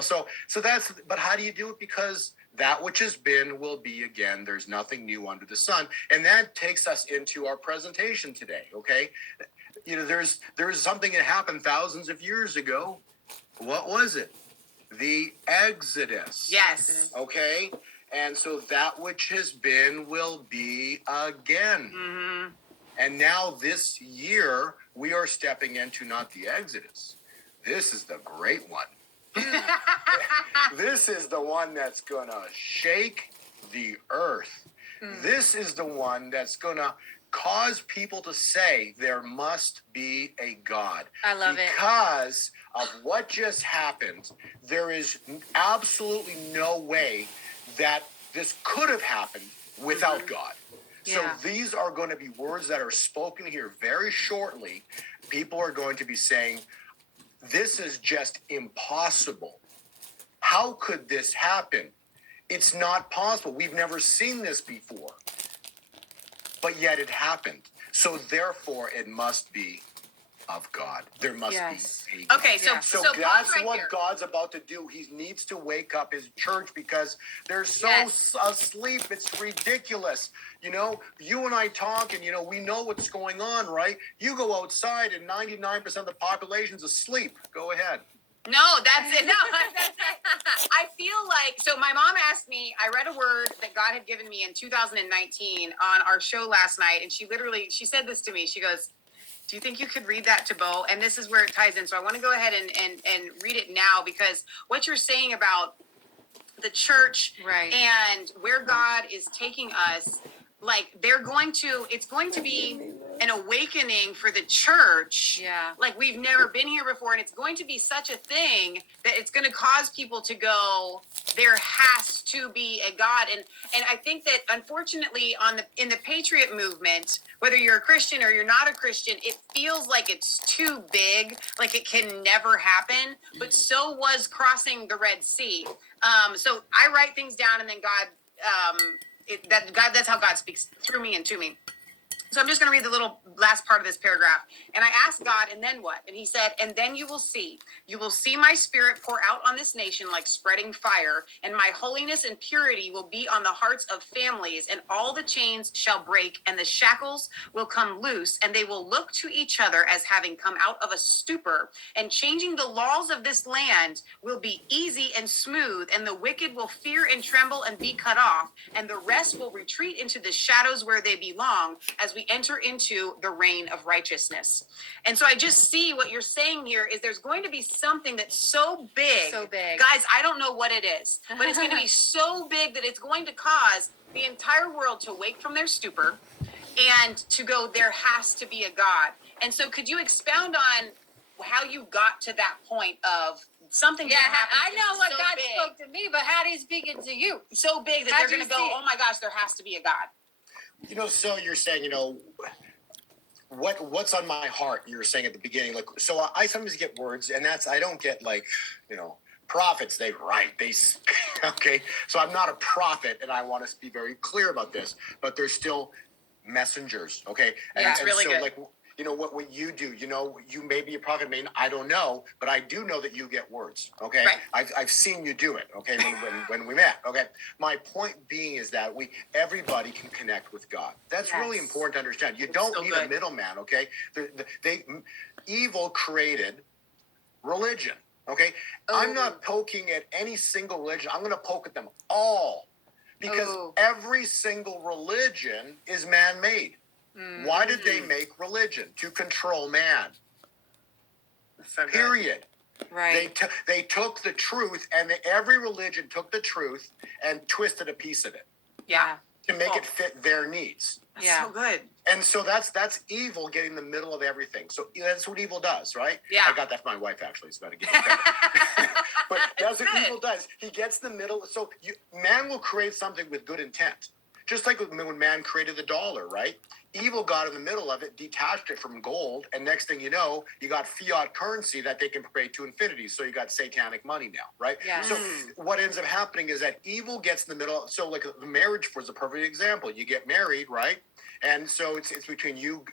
So that's, but how do you do it? Because that which has been will be again. There's nothing new under the sun. And that takes us into our presentation today. Okay. There's something that happened thousands of years ago. What was it? The Exodus. Yes. Okay. And so that which has been will be again. Mm-hmm. And now this year, we are stepping into not the Exodus. This is the great one. This is the one that's going to shake the earth. This is the one that's going to cause people to say there must be a God. I love it. Because of what just happened, there is absolutely no way that this could have happened without God. Yeah. So these are going to be words that are spoken here very shortly. People are going to be saying, this is just impossible. How could this happen? It's not possible. We've never seen this before. But yet it happened. So therefore, it must be of God. There must be a God. Okay, so that's right what here. God's about to do. He needs to wake up his church because they're so asleep. It's ridiculous. You and I talk and, we know what's going on, right? You go outside and 99% of the population's asleep. Go ahead. No, that's it. No, I feel like, so my mom asked me, I read a word that God had given me in 2019 on our show last night. And she said this to me. She goes, do you think you could read that to Bo? And this is where it ties in. So I want to go ahead and read it now, because what you're saying about the church and where God is taking us, like it's going to be an awakening for the church. Yeah. Like we've never been here before. And it's going to be such a thing that it's going to cause people to go, there has to be a God. And I think that unfortunately in the Patriot movement, whether you're a Christian or you're not a Christian, it feels like it's too big, like it can never happen. But so was crossing the Red Sea. So I write things down and then that's how God speaks through me and to me. So I'm just going to read the little last part of this paragraph. And I asked God, and then what? And he said, and then you will see my spirit pour out on this nation like spreading fire, and my holiness and purity will be on the hearts of families, and all the chains shall break, and the shackles will come loose, and they will look to each other as having come out of a stupor, and changing the laws of this land will be easy and smooth, and the wicked will fear and tremble and be cut off, and the rest will retreat into the shadows where they belong, as we enter into the reign of righteousness. And so I just see what you're saying here is there's going to be something that's so big. So big. Guys, I don't know what it is, but it's going to be so big that it's going to cause the entire world to wake from their stupor and to go, there has to be a God. And so could you expound on how you got to that point of something that happened? I know what God spoke to me, but how did he speak it to you? So big that they're going to go, oh my gosh, there has to be a God. So you're saying, what's on my heart, you were saying at the beginning, like, so I sometimes get words, and I don't get like, prophets, they write, okay, so I'm not a prophet, and I want to be very clear about this, but there's still messengers, okay? And it's really good. Like, what you do, you may be a prophet, I don't know, but I do know that you get words, okay? Right. I've seen you do it, okay, when we met, okay? My point being is that everybody can connect with God. That's really important to understand. You don't need a middleman, okay? Evil created religion, okay? I'm not poking at any single religion. I'm going to poke at them all, because every single religion is man-made. Why did they make religion? To control man. Period. Right. They took the truth, and every religion took the truth and twisted a piece of it. Yeah. To make it fit their needs. That's so good. And so that's evil getting in the middle of everything. So that's what evil does, right? Yeah. I got that from my wife, actually. It's about to give me credit. But that's what evil does. He gets in the middle. So man will create something with good intent. Just like when man created the dollar, right? Evil got in the middle of it, detached it from gold, and next thing you know, you got fiat currency that they can create to infinity. So you got satanic money now, right? Yes. So what ends up happening is that evil gets in the middle. So like the marriage was a perfect example. You get married, right? And so it's between you,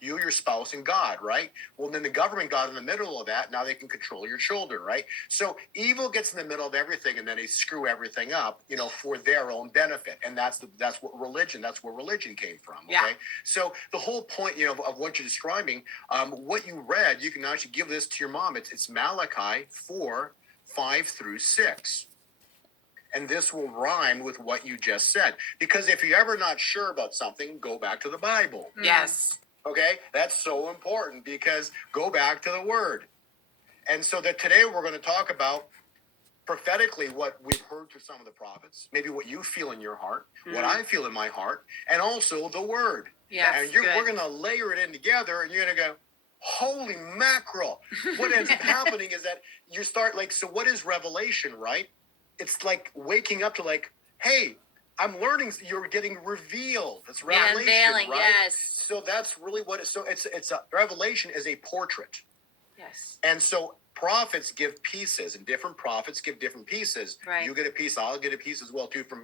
your spouse, and God, right? Well, then the government got in the middle of that. Now they can control your children, right? So evil gets in the middle of everything, and then they screw everything up, for their own benefit. And that's where religion came from. Okay, Yeah. so the whole point, of what you're describing, what you read, you can actually give this to your mom. It's Malachi 4:5-6. And this will rhyme with what you just said. Because if you're ever not sure about something, go back to the Bible. Yes. Okay? That's so important because go back to the Word. And so that today we're going to talk about prophetically what we've heard through some of the prophets, maybe what you feel in your heart, what I feel in my heart, and also the Word. Yes, And we're going to layer it in together, and you're going to go, holy mackerel. What ends up happening is that you start so what is revelation, right? It's like waking up to hey, I'm learning. You're getting revealed. It's revelation, unveiling, right? yes. So that's really what. So it's a revelation is a portrait, Yes. and so prophets give pieces, and different prophets give different pieces. Right. You get a piece, I'll get a piece as well too, from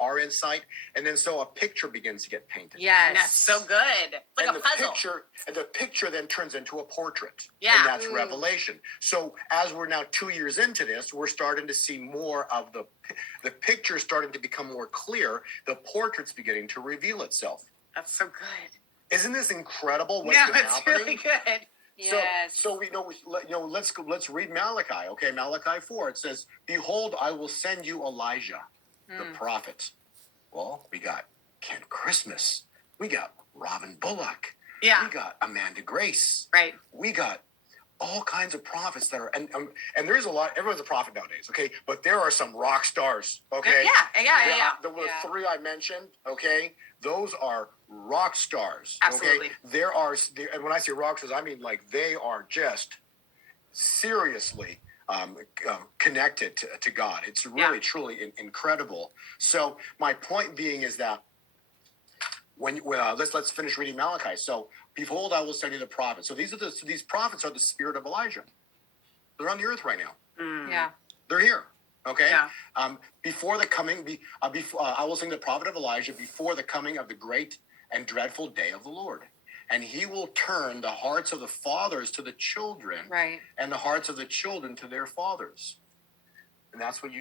our insight, and then so a picture begins to get painted. Yes. That's so good. Like and a puzzle. The picture then turns into a portrait. Yeah. And that's revelation. So as we're now 2 years into this, we're starting to see more of the picture starting to become more clear. The portrait's beginning to reveal itself. That's so good. Isn't this incredible? What's been It's happening? really good. Yes. So let's read Malachi. Okay, Malachi 4. It says, "Behold, I will send you Elijah, the prophet." Well, we got Ken Christmas. We got Robin Bullock. Yeah. We got Amanda Grace. Right. We got all kinds of prophets that are, and there's a lot. Everyone's a prophet nowadays, okay? But there are some rock stars, okay? Yeah. The three I mentioned, okay? Those are rock stars. Absolutely. Okay? And when I say rock stars, I mean they are just seriously connected to God. It's really, truly incredible. So my point being is that let's finish reading Malachi. So, behold, I will send you the prophets. So these prophets are the spirit of Elijah. They're on the earth right now. Yeah. They're here. Okay. Yeah. Before the coming, I will send the prophet of Elijah before the coming of the great and dreadful day of the Lord. And he will turn the hearts of the fathers to the children, Right. and the hearts of the children to their fathers. And that's what you